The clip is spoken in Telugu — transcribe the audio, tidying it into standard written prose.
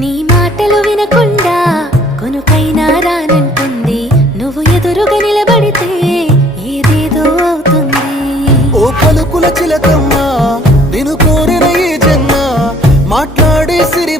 నీ మాటలు వినకుండా కొనుకైనా రానంటుంది, నువ్వు ఎదురుగా నిలబడితే ఏదేదో అవుతుంది. ఓ పలుకుల చిలకమ్మ, నిన్ను కోరిన ఈ జన్మ మాట్లాడే సిరి